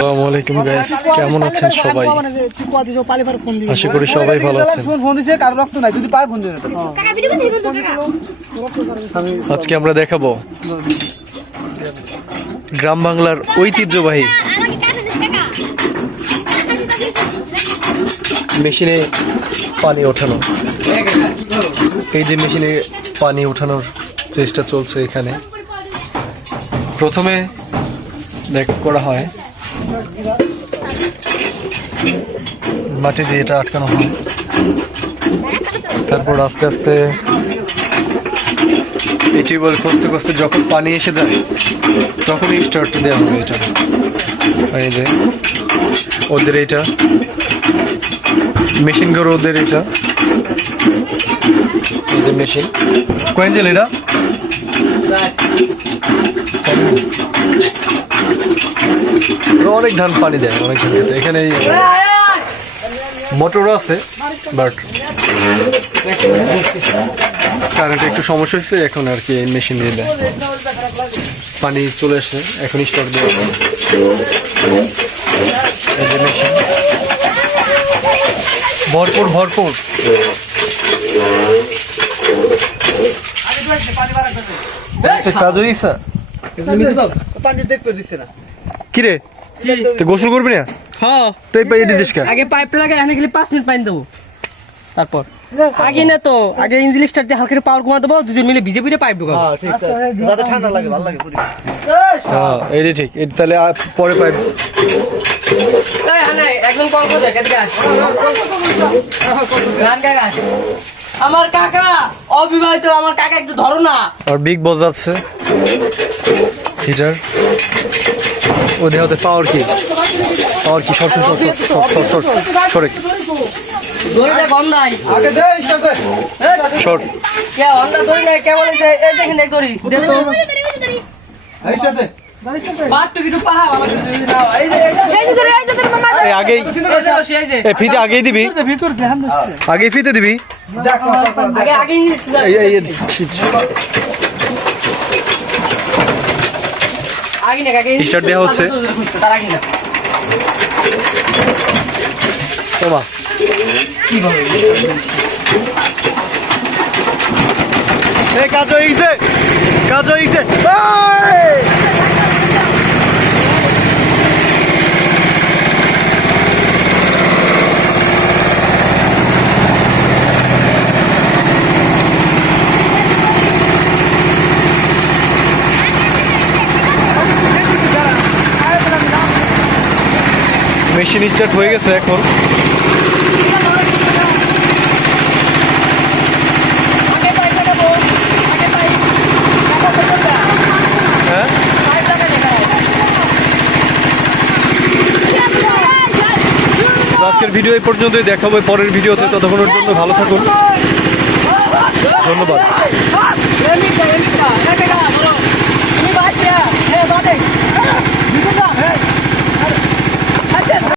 আসসালামু আলাইকুম গাইস, কেমন আছেন সবাই? আশা করি সবাই ভালো আছেন। আজকে আমরা দেখাবো গ্রাম বাংলার ঐতিহ্যবাহী মেশিনে পানি ওঠানো। এই যে মেশিনে পানি ওঠানোর চেষ্টা চলছে এখানে। প্রথমে করা হয় মাটি দিয়ে, এটা আটকানো হয়, তারপর আস্তে আস্তে এই টিউবওয়েল করতে করতে যখন পানি এসে যায় তখনই স্টার্ট দেওয়া হবে এটা। এই যে ওদের এটা মেশিন করে, ওদের এটা এই যে মেশিন কোয়েঞ্জেল, এটা অনেক ধান পানি দেয়, অনেক ধান দেয়। এখানে মোটর আছে, বাট কারেন্ট একটু সমস্যা হচ্ছে এখন আর কি। মেশিন দিয়ে দেয়, পানি চলে আসে, এখন স্টার্ট দেওয়া হয়। এই যে মেশিন ভরপুর ভরপুর। কাজ হয়েছে, কিরে তুই গোসল করবি না? হ্যাঁ, আগে পাইপ লাগাই, এখানে গেলে 5 মিনিট পানি দেবো। তারপর আগে না তো, আগে ইঞ্জিন স্টার্ট দিয়ে হালকা পাওয়ার কমা দেবো, দুজন মিলে ভিজে ভিজে পাইপ ঢোকাবো। যাতে ঠান্ডা লাগে, ভালো লাগে। হ্যাঁ, এইটা ঠিক। তাহলে পরে পাইপ একদম কল করে আমার কাকা অবিবাহিত, আমার কাকা একটু ধরো না। আর বিগ বস যাচ্ছে হিটার, ও দেহতে পাওয়ার কি শর্ট শর্ট ফিতে আগেই দিবি, আগে ফিতে দিবি। স্টার্ট দেওয়া হচ্ছে। কাজ হয়েছে। মেশিন স্টার্ট হয়ে গেছে এখন। আজকের ভিডিও এই পর্যন্তই, দেখাবো পরের ভিডিওতে। ততক্ষণের জন্য ভালো থাকুন, ধন্যবাদ।